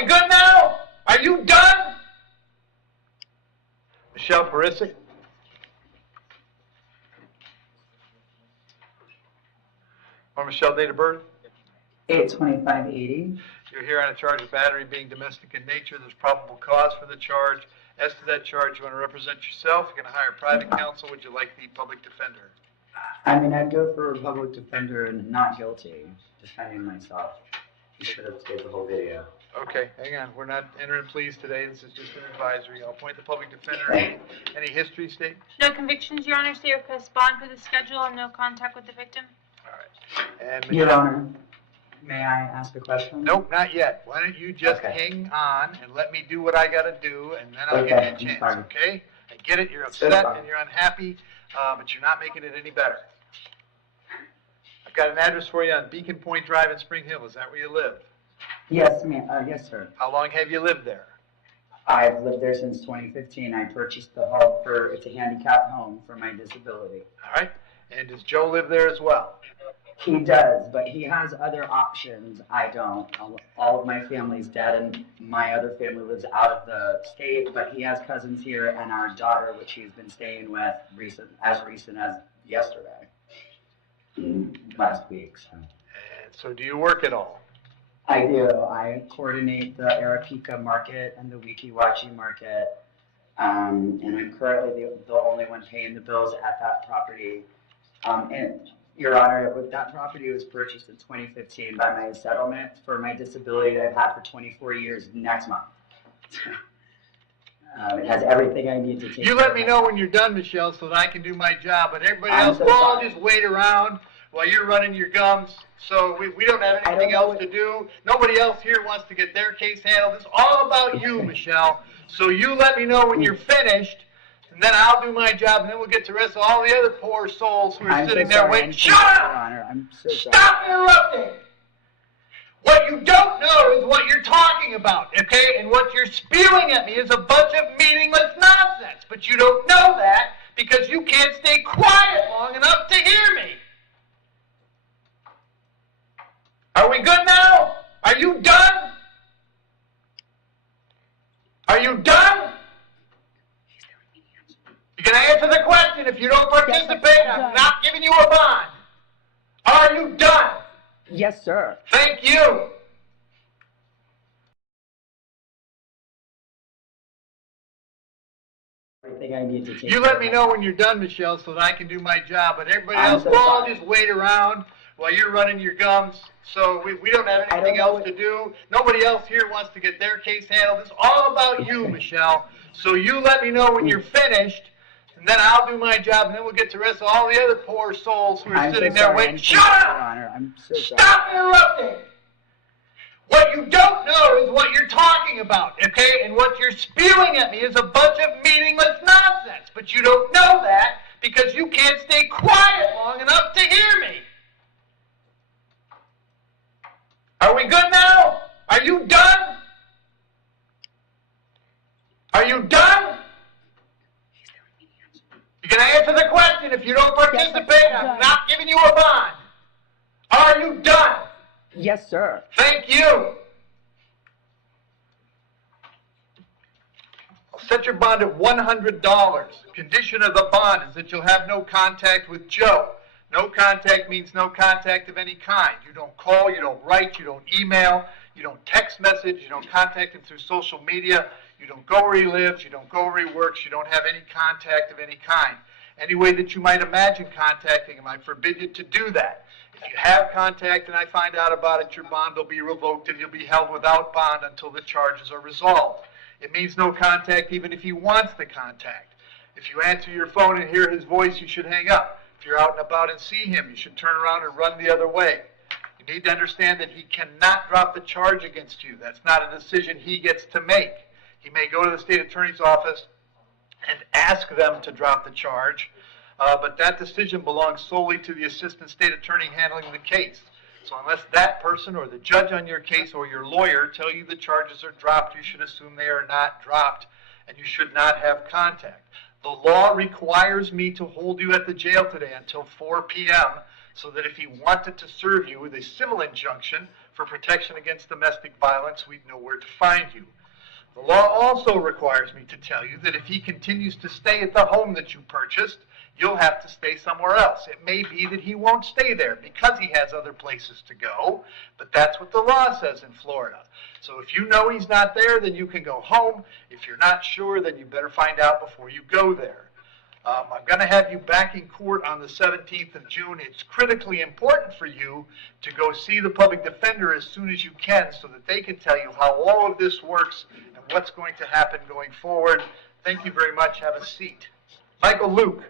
we good now? Are you done? Michelle Perisic. Or Michelle, date of birth? 8/25/80. You're here on a charge of battery being domestic in nature. There's probable cause for the charge. As to that charge, you want to represent yourself. You're going to hire private counsel. Would you like the public defender? I mean, I'd go for a public defender and not guilty, defending myself. You should have taped the whole video. Okay, hang on. We're not entering pleas today. This is just an advisory. I'll appoint the public defender. Any history state? No convictions, Your Honor. So you request bond for the schedule and no contact with the victim? All right. And Your Honor, may I ask a question? Nope, not yet. Why don't you just hang on and let me do what I got to do, and then I'll give you a chance, okay? I get it. You're upset and you're unhappy, but you're not making it any better. I've got an address for you on Beacon Point Drive in Spring Hill. Is that where you live? Yes, ma'am. Yes, sir. How long have you lived there? I've lived there since 2015. I purchased the home it's a handicapped home for my disability. All right. And does Joe live there as well? He does, but he has other options. I don't. All of my family's dead, and my other family lives out of the state, but he has cousins here and our daughter, which he's been staying with as recent as yesterday, last week. So. And so do you work at all? I do. I coordinate the Arapika market and the Wikiwachi market, and I'm currently the only one paying the bills at that property. And Your Honor, that property was purchased in 2015 by my settlement for my disability that I've had for 24 years next month. It has everything I need to take. You let me know when you're done, Michelle, so that I can do my job. But everybody else, we'll all just wait around while you're running your gums. So we don't have anything else to do. Nobody else here wants to get their case handled. It's all about you, Michelle. So you let me know when you're finished, and then I'll do my job, and then we'll get to the rest of all the other poor souls who are sitting there waiting. Shut up! Your Honor, I'm so sorry. Stop interrupting! What you don't know is what you're talking about, okay? And what you're spewing at me is a bunch of meaningless nonsense. But you don't know that because you can't stay quiet long enough to hear me. Are we good now? Are you done? Are you done? You're going to answer the question. If you don't participate, I'm not giving you a bond. Are you done? Yes, sir. Thank you. Everything I need to take. You let me know when you're done, Michelle, so that I can do my job. But everybody else, we'll all just wait around while you're running your gums. So we don't have anything else to do. Nobody else here wants to get their case handled. It's all about you, Michelle. So you let me know when you're finished, and then I'll do my job, and then we'll get to the rest of all the other poor souls who are sitting there waiting. Shut up! Your Honor, I'm so sorry. Stop interrupting! What you don't know is what you're talking about, okay? And what you're spewing at me is a bunch of meaningless nonsense. But you don't know that because you can't stay quiet long enough to hear me. Are we good now? Are you done? Are you done? You're going to answer the question. If you don't participate, I'm not giving you a bond. Are you done? Yes, sir. Thank you. I'll set your bond at $100. Condition of the bond is that you'll have no contact with Joe. No contact means no contact of any kind. You don't call, you don't write, you don't email, you don't text message, you don't contact him through social media, you don't go where he lives, you don't go where he works, you don't have any contact of any kind. Any way that you might imagine contacting him, I forbid you to do that. If you have contact and I find out about it, your bond will be revoked and you'll be held without bond until the charges are resolved. It means no contact even if he wants the contact. If you answer your phone and hear his voice, you should hang up. If you're out and about and see him, you should turn around and run the other way. You need to understand that he cannot drop the charge against you. That's not a decision he gets to make. He may go to the state attorney's office and ask them to drop the charge, but that decision belongs solely to the assistant state attorney handling the case. So unless that person or the judge on your case or your lawyer tell you the charges are dropped, you should assume they are not dropped, and you should not have contact. The law requires me to hold you at the jail today until 4 p.m. so that if he wanted to serve you with a civil injunction for protection against domestic violence, we'd know where to find you. The law also requires me to tell you that if he continues to stay at the home that you purchased, you'll have to stay somewhere else. It may be that he won't stay there because he has other places to go, but that's what the law says in Florida. So if you know he's not there, then you can go home. If you're not sure, then you better find out before you go there. I'm going to have you back in court on the 17th of June. It's critically important for you to go see the public defender as soon as you can so that they can tell you how all of this works and what's going to happen going forward. Thank you very much. Have a seat. Michael Luke.